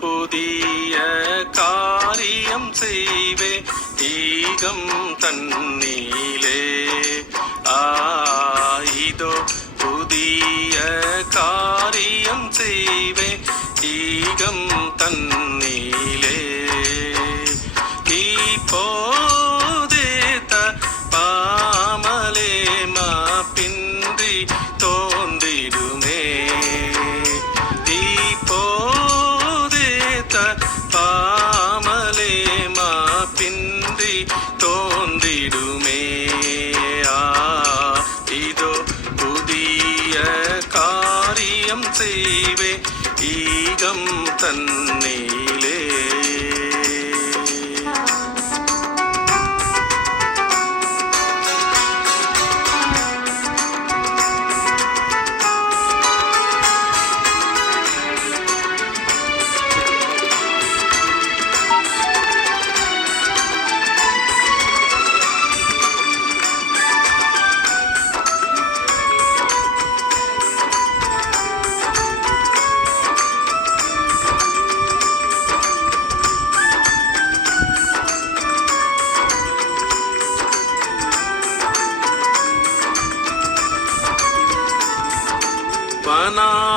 புதிய காரியம் செய்வே ஈகம் தன்னிலே. இதோ புதிய காரியம் செய்வே ஈகம் தன்னிலே. இப்போதே பாமலே பின்றி தோன்றிடுமே. இப்போதே பாமலே பின்றி தோன்றிடுமே. இதோ புதிய காரியம் செய்வே ஈகம் தன்னிலே.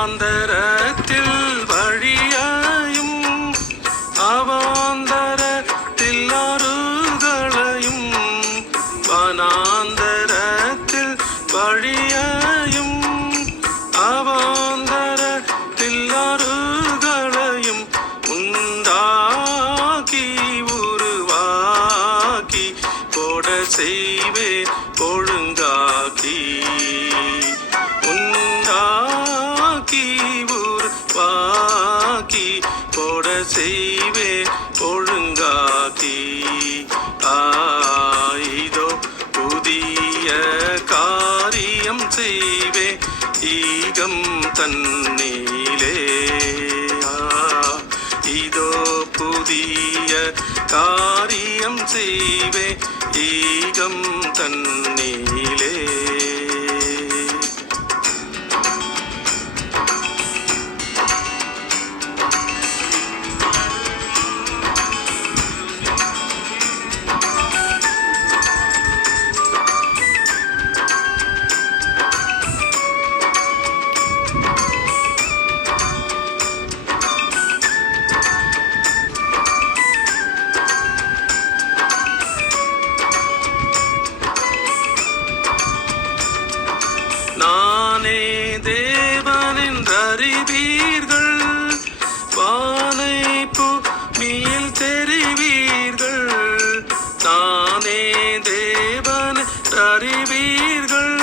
வனாந்தரத்தில் வழியாயும் அவாந்தரத்தில் ஆறுகளையும். வனாந்தரத்தில் வழியாயும் அவாந்தரத்தில் ஆறுகளையும் உண்டாக்கி உருவாக்கி போட செய்வேன் ஒழுங்காக்கி. வாக்கி போட செய்வே ஒழுங்காக்கி. இதோ புதிய காரியம் செய்வே ஈகம் தன்னிலே. இதோ புதிய காரியம் செய்வே ஈகம் தன்னிலே. நானே தேவனென்றறிவீர்கள், வானை பூமியில் தெரிவீர்கள். நானே தேவனென்றறிவீர்கள்,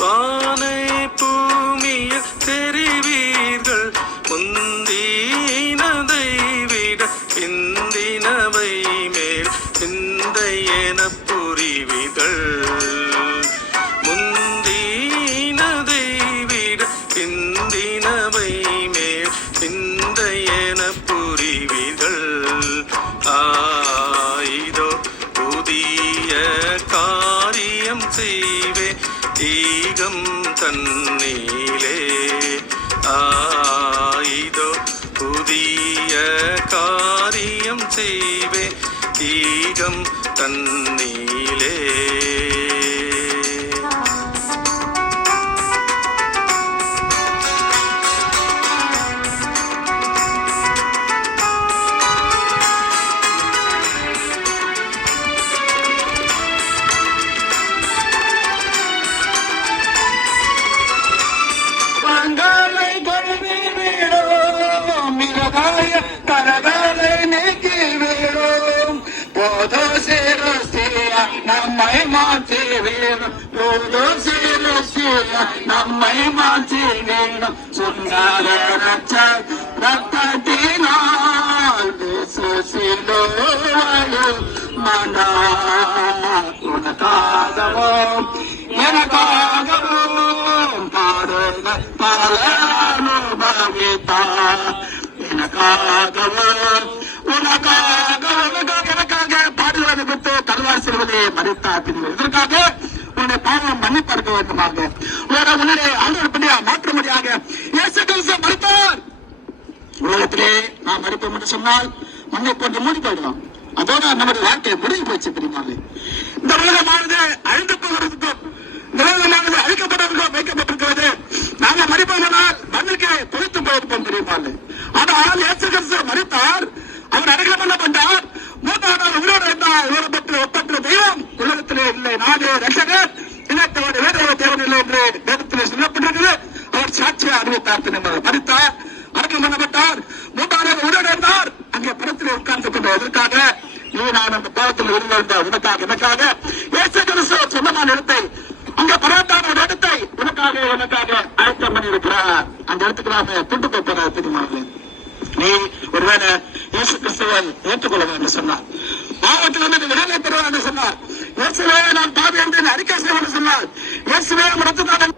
வானை பூமியில் தெரிவீர்கள். முந்தினதை விட பிந்தினவை மேல் பிந்தையென புரிவீர்கள். பிந்தையென புரிவீர்கள். இதோ புதிய காரியம் செய்வே ஈகம் தன்னிலே. இதோ புதிய காரியம் செய்வே ஈகம் தன்னிலே. நம்மை மாற்றி வேணும், நம்மை மாற்றி வேணும். சொன்னார ரத்தத்தினால் மனா உனக்காகவும் எனக்காகவும் பாரனுபவித்தா. எனக்காகவும் உனக்காகவும் எனக்காக பாடுவது விட்டு தருவார் செல்வதே மறித்தா பிரிவு. இதற்காக உன்னுடைய பாவம் மன்னிப்பதற்கு வேண்டுமாக உன்னுடைய ஆண்டவர் மாற்றும்படியாக இயேசு கிறிஸ்து மரித்தார். உலகத்திலே என்று சொன்னால் மண்ணை போட்டு மூடி போயிடலாம். அதோட நம்முடைய வாழ்க்கையை முடிவு போயிடுச்சு தெரியுமாங்க. இந்த உலகமானது அழிந்து போகிறதுக்கும் இந்த உலகமானது அழிக்கப்படுவதற்கும் வைக்கப்பட்டிருக்கிறது. நாங்க மறிப்போமானால் மண்ணுக்கு பொறுத்து போயிருப்போம் தெரியுமாங்க. ஆனால் இயேசு கிறிஸ்து மறித்தார். அவர் அடக்கம் என்ன பண்ணார்? 3ஆம் நாள் உயிரோடு இருந்தார். உயிரோடு ஒப்பற்ற தெய்வம் உலகத்திலே இல்லை. நானே ரட்சகர், இனத்தோடு வேற தேவன் இல்லை என்று வேதத்திலே சொல்லப்பட்டிருக்கிறது. அவர் சாட்சியை அறிவித்தார் தெரியுமா. மறித்தார், அடக்கம் பண்ணப்பட்டார், 3ஆம் நாள் உயிரோடு இருந்தார். அங்கே படத்திலே உட்கார்ந்து கொண்டு எதற்காக? நீ நான் அந்த பாவத்தில் விழுந்த உனக்காக எனக்காக இயேசு கிறிஸ்து சொந்தமான இடத்தை, அங்க பரவத்தான ஒரு இடத்தை உனக்காக எனக்காக ஆயத்தம் பண்ணி இருக்கிறார். அந்த இடத்துக்கு நாம கொண்டு போறார் தெரியுமா. நீ ஒருவேளை இயேசு கிறிஸ்துவை ஏற்றுக்கொள்ள என்று சொன்னார். பாவத்திலிருந்து விடுதலை பெறுவார் என்று சொன்னார். இயேசுவே நான் பாவி என்று அறிக்கை செய்வேன் என்று சொன்னார். இயேசுவே மரத்துதான்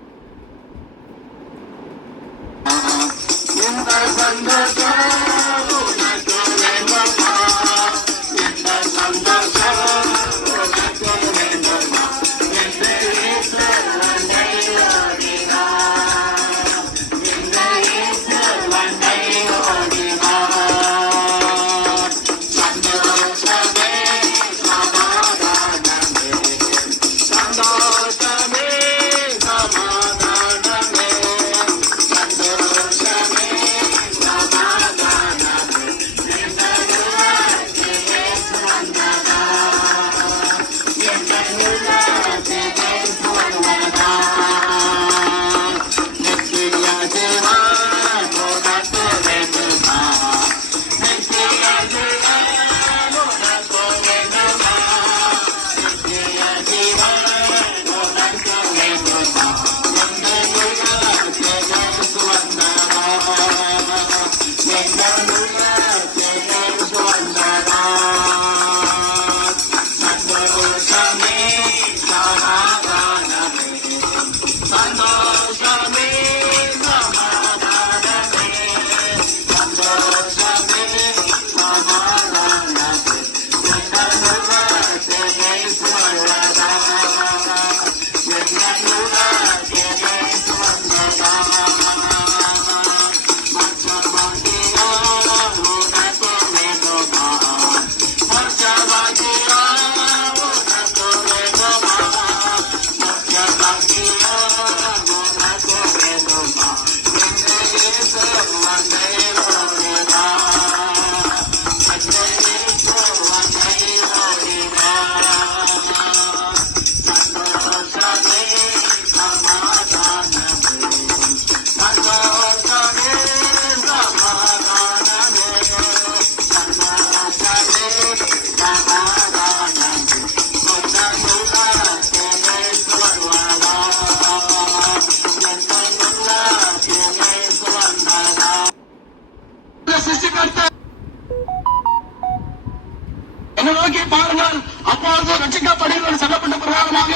என்னை நோக்கி பாருங்கள், அப்பொழுது ரட்சிக்கப்படுகிறவர் சொல்லப்பட்ட பிரகாரமாக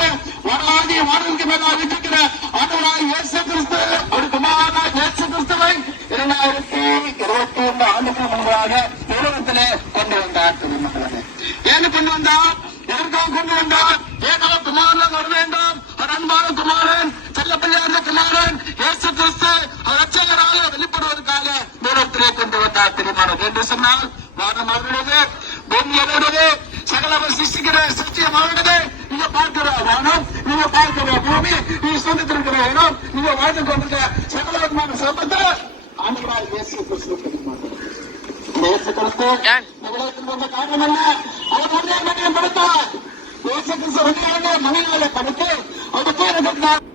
வராதி வானத்துக்கு மேலாக இருக்கிற ஆண்டவராய் இயேசு கிறிஸ்து ஒரு குமாரனாய் இயேசு கிறிஸ்துவை 2021 ஆண்டுக்கு முன்பாக உலகத்திலே கொண்டு வந்தார். ஏன்னு கொண்டு வந்தார்? எதற்காக கொண்டு வந்தார்? ஏனால குமாரன் வர வேண்டும். அவர் அன்பான குமாரன், செல்லப்பிள்ளையான குமாரன் இயேசு கிறிஸ்து ரட்சகராக வெளிப்படுவதற்காக உலகத்திலே கொண்டு வந்தார் தெரியுமா. என்று சொன்னால் வானம் அவருடையது, பூமி அவருடையது, சகலவர் சிருஷ்டிக்கிற சிருஷ்டியம் அவருடையது. நீங்க பார்க்கிற வானம், நீங்க பார்க்கிற பூமி, நீங்க சொந்தத்திருக்கிற இடம், நீங்க வாழ்ந்து கொண்டிருக்கிற சகல விதமான சம்பத்தை ஆண்டவராய் இயேசு கிறிஸ்து தெரியுமா. இயேசு கிறிஸ்து உலகத்தில் வந்த காரணம் என்ன? அவர் மனிதனை படைத்தார். இயேசு கிறிஸ்து மனிதனை படைத்து அவர்